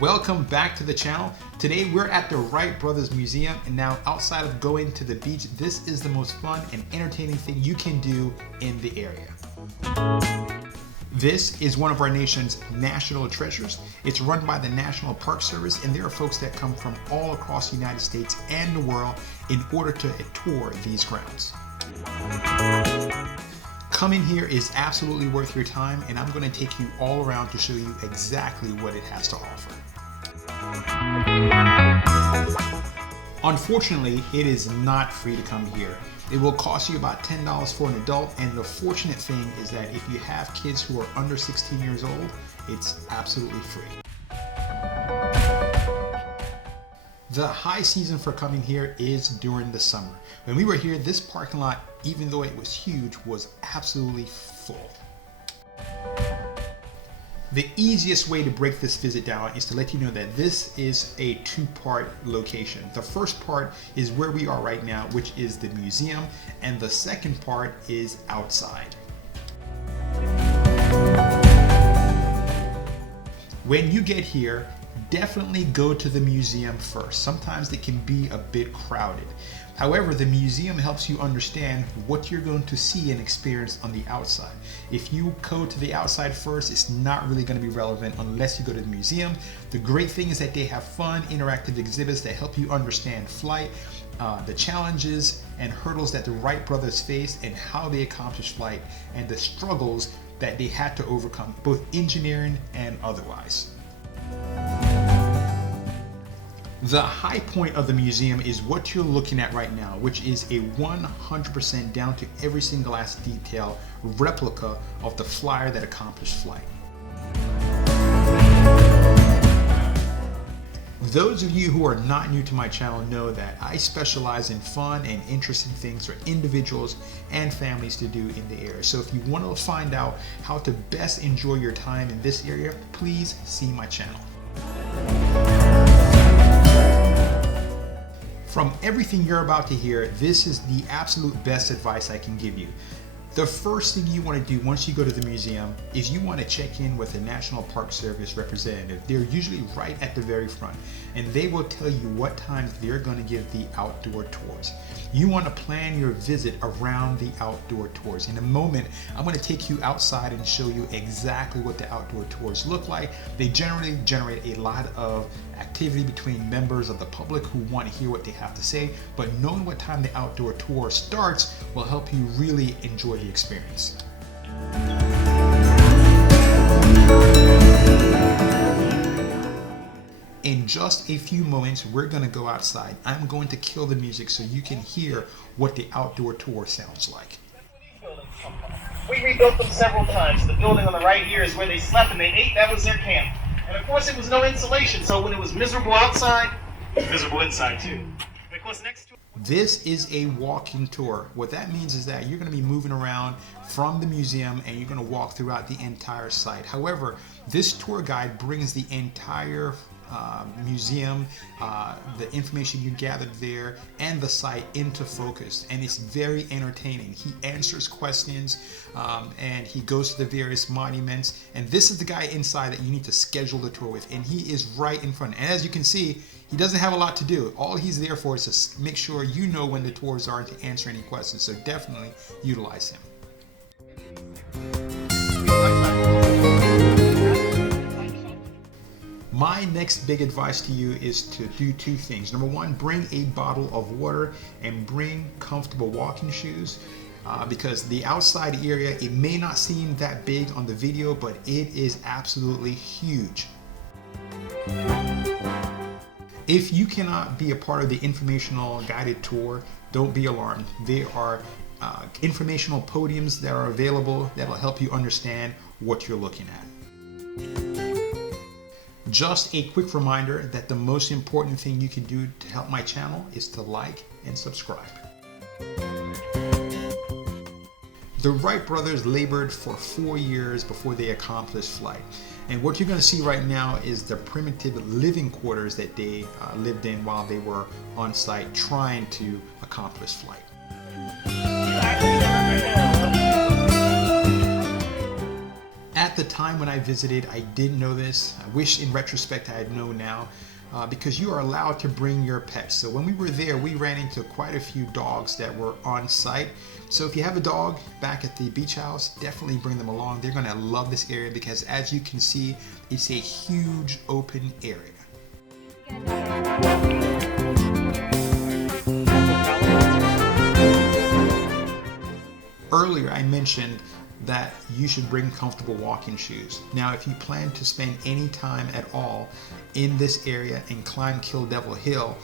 Welcome back to the channel. Today we're at the Wright Brothers Museum, and now outside of going to the beach, this is the most fun and entertaining thing you can do in the area. This is one of our nation's national treasures. It's run by the National Park Service, and there are folks that come from all across the United States and the world in order to tour these grounds. Coming here is absolutely worth your time, and I'm going to take you all around to show you exactly what it has to offer. Unfortunately, it is not free to come here. It will cost you about $10 for an adult, and the fortunate thing is that if you have kids who are under 16 years old, it's absolutely free. The high season for coming here is during the summer. When we were here, this parking lot, even though it was huge, was absolutely full. The easiest way to break this visit down is to let you know that this is a two-part location. The first part is where we are right now, which is the museum, and the second part is outside. When you get here, definitely go to the museum first. Sometimes it can be a bit crowded. However, the museum helps you understand what you're going to see and experience on the outside. If you go to the outside first, it's not really going to be relevant unless you go to the museum. The great thing is that they have fun, interactive exhibits that help you understand flight, the challenges and hurdles that the Wright brothers faced and how they accomplished flight, and the struggles that they had to overcome, both engineering and otherwise. The high point of the museum is what you're looking at right now, which is a 100% down to every single last detail replica of the flyer that accomplished flight. Those of you who are not new to my channel know that I specialize in fun and interesting things for individuals and families to do in the area. So if you want to find out how to best enjoy your time in this area, please see my channel. From everything you're about to hear, this is the absolute best advice I can give you. The first thing you want to do once you go to the museum is you want to check in with the National Park Service representative. They're usually right at the very front, and they will tell you what times they're going to give the outdoor tours. You want to plan your visit around the outdoor tours. In a moment, I'm going to take you outside and show you exactly what the outdoor tours look like. They generally generate a lot of activity between members of the public who want to hear what they have to say, but knowing what time the outdoor tour starts will help you really enjoy the experience. In just a few moments, we're going to go outside. I'm going to kill the music so you can hear what the outdoor tour sounds like. We rebuilt them several times. The building on the right here is where they slept and they ate. That was their camp. And of course, it was no insulation, so when it was miserable outside, it was miserable inside too. And of course, next to this is a walking tour. What that means is that you're going to be moving around from the museum and you're going to walk throughout the entire site. However, this tour guide brings the entire museum, the information you gathered there, and the site into focus, and it's very entertaining. He answers questions and he goes to the various monuments, and this is the guy inside that you need to schedule the tour with, and he is right in front. And as you can see, he doesn't have a lot to do. All he's there for is to make sure you know when the tours are and to answer any questions, so definitely utilize him. My next big advice to you is to do two things. Number one, bring a bottle of water and bring comfortable walking shoes because the outside area, it may not seem that big on the video, but it is absolutely huge. If you cannot be a part of the informational guided tour, don't be alarmed. There are informational podiums that are available that will help you understand what you're looking at. Just a quick reminder that the most important thing you can do to help my channel is to like and subscribe. The Wright brothers labored for 4 years before they accomplished flight. And what you're going to see right now is the primitive living quarters that they lived in while they were on site trying to accomplish flight. At the time when I visited, I didn't know this. I wish in retrospect I had known now, because you are allowed to bring your pets. So when we were there, we ran into quite a few dogs that were on site. So if you have a dog back at the beach house, definitely bring them along. They're gonna love this area because, as you can see, it's a huge open area. Earlier I mentioned that you should bring comfortable walking shoes. Now, if you plan to spend any time at all in this area and climb Kill Devil Hill,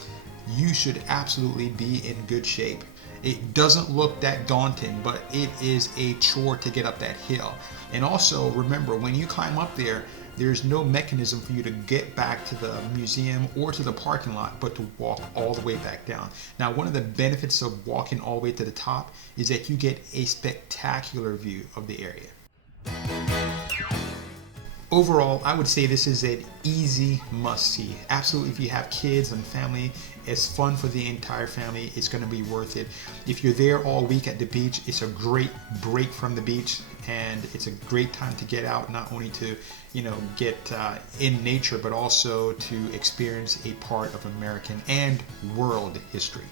you should absolutely be in good shape. It doesn't look that daunting, but it is a chore to get up that hill. And also remember, when you climb up there, there's no mechanism for you to get back to the museum or to the parking lot, but to walk all the way back down. Now, one of the benefits of walking all the way to the top is that you get a spectacular view of the area. Overall, I would say this is an easy must-see. Absolutely, if you have kids and family, it's fun for the entire family. It's going to be worth it. If you're there all week at the beach, it's a great break from the beach, and it's a great time to get out, not only to, get in nature, but also to experience a part of American and world history.